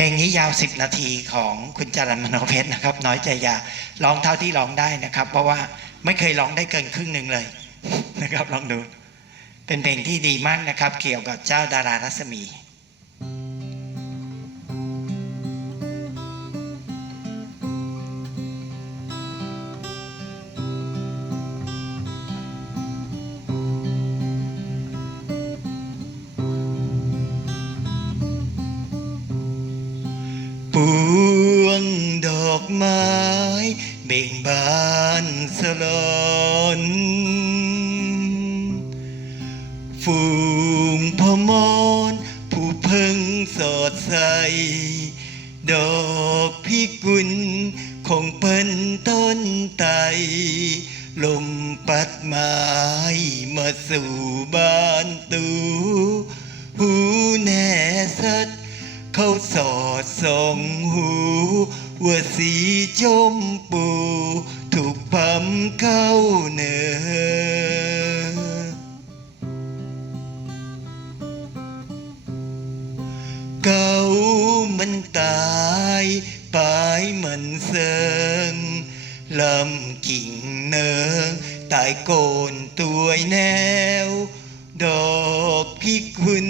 ลงนี้ยาว 10 นาทีของคุณจรันมโนเพชรนะครับ น้อยใจยาร้องเท่าที่ร้องได้นะครับ เพราะว่าไม่เคยร้องได้เกินครึ่งหนึ่งเลยนะครับลองดู เป็นเพลงที่ดีมากนะครับ เกี่ยวกับเจ้าดารารัศมี ไม้เบ่งบานสลอนฝูงพมรผู้เพิ่งสอดใส ดอกพิกุลคงเป็นต้นไตลมปัดไม้มาสู่บ้านตูหูแน่สัด เขาสอดส่องหู ว่าสีชมพูถูกพัมเข้าเนื้อเก่ามันตายปลายมันเสิงลำกิ่งเนิงตายโกนตัวแนว ดอกพิกุล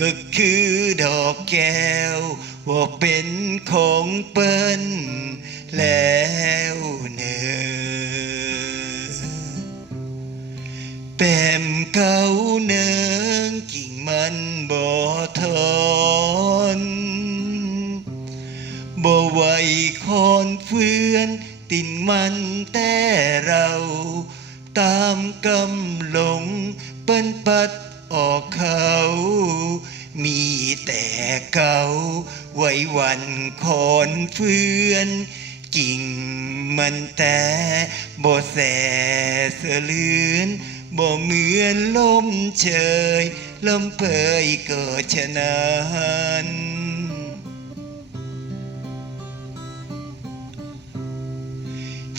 ก็คือดอกแก้ว ว่าเป็นของเปิ้นแล้วเนอแปมเก่าเนิงกิ่งมันบ่ทอนบ่ไหวคอนเฟือน ตินมันแต่เราตามกำลงเปิ้นปัดออกเขา มีแต่เก่า ไว้วันคอนเฟือนกิ่งมันแต่บ่แสเสลือนบ่เหมือนลมเชยลมเปยเกิดฉะนั้น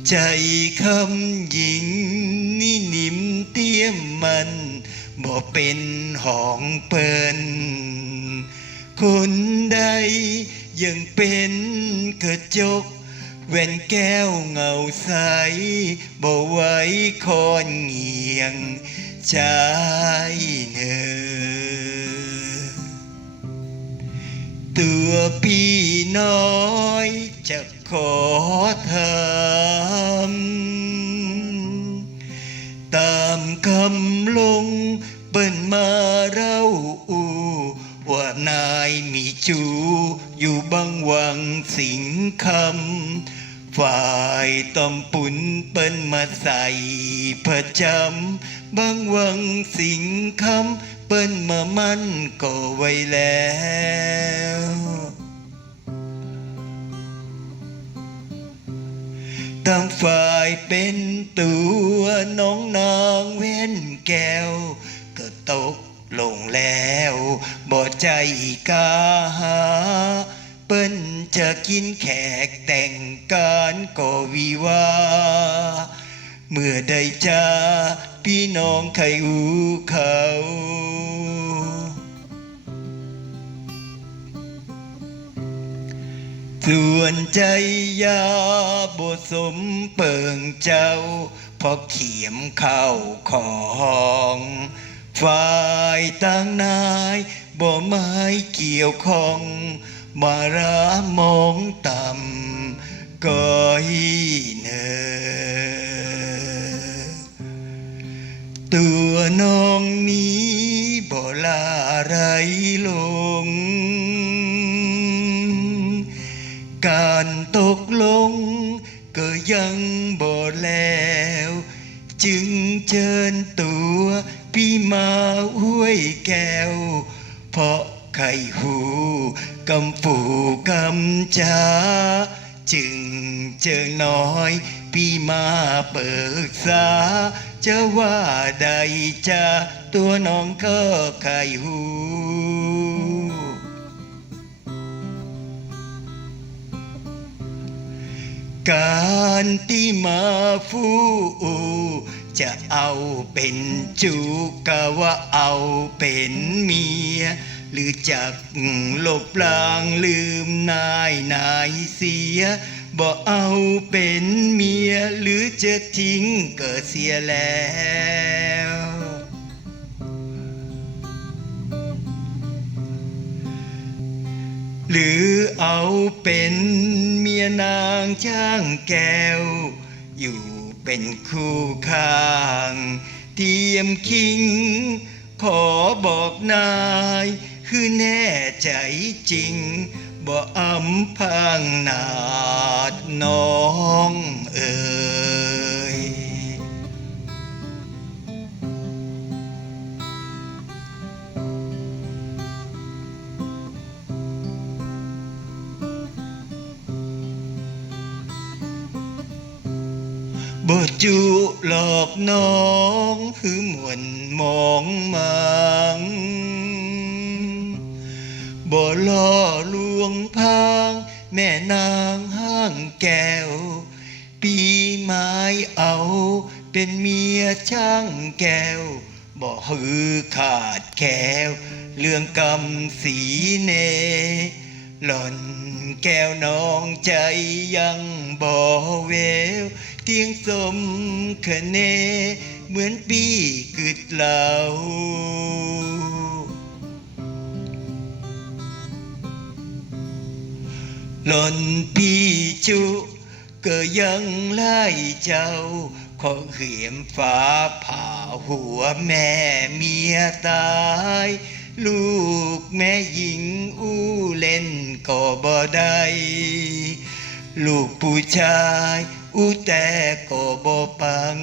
ใจคำหญิงนี่นิ่มเตี้ยมมันบ่เป็นห้องเปิ่น คนใดยังเป็นกระจก แว่นแก้วเงาใสบ่ไหว้คอนเงียงใจเนอตัวพี่น้อยจะขอทำตามคำลงเปิ้นมาเล่าอู ว่านายมีจูอยู่บังวังสิงคำฝ่ายตำปุ่นเปิ้นมาใส่ประจำบังวังสิงคำเปิ้นมามั่นก็ไว้แล้วต่างฝ่ายเป็นตัวน้องนางเว้นแก้ว แล้วบ่ใจกาหาเปิ้นจะกินแขกแต่งการก็วิวาเมื่อได้จาพี่น้องใครอูเขาส่วนใจยาบสมเปิงเจ้าพราะเขียมเข้าของ ฝ่ายต่างนายบ่ไม้เกี่ยวข้อง มารามองต่ำก้อยเนอตัวน้องนี้บ่ลาไรลง การตกลงก็ยังบ่แล้ว จึงเชิญตัว พี่มาห้วยแก้ว เพราะใครหูกำปูกำจาจึงเจอน้อยพี่มาเปิกษา จะว่าใดจะตัวน้องก็ใครหูการที่มาฟู จะเอาเป็นจูกะว่าเอาเป็นเมีย หรือจักลบลางลืมนายนายเสียบ่เอาเป็นเมีย หรือจะทิ้งเกิดเสียแล้วหรือเอาเป็นเมียนางช่างแก้วอยู่ เป็นคู่ข้างเทียมคิง ขอบอกนายคือแน่ใจจริงบ่อำพังนาดน้องเอ๋ย บ่จุหลอกน้องคือหมวนมองมังบ่ล่อลวงพาง แม่นางห้างแก้ว ปีไม้เอาเป็นเมียช่างแก้วบ่ฮือขาดแก้ว เรื่องกรรมสีเน หล่อนแก้วน้องใจยังบ่เวว เตียงสมคะเน เหมือนปีกึดเหล่าหล่นพี่จุก็ยังไล่เจ้า ขอเขียมฟ้าผ่าหัวแม่เมียตาย ลูกแม่หญิงอู้เล่นก็บ่ได้ ลูกผู้ชายอู้แต่ก็บ่ปัง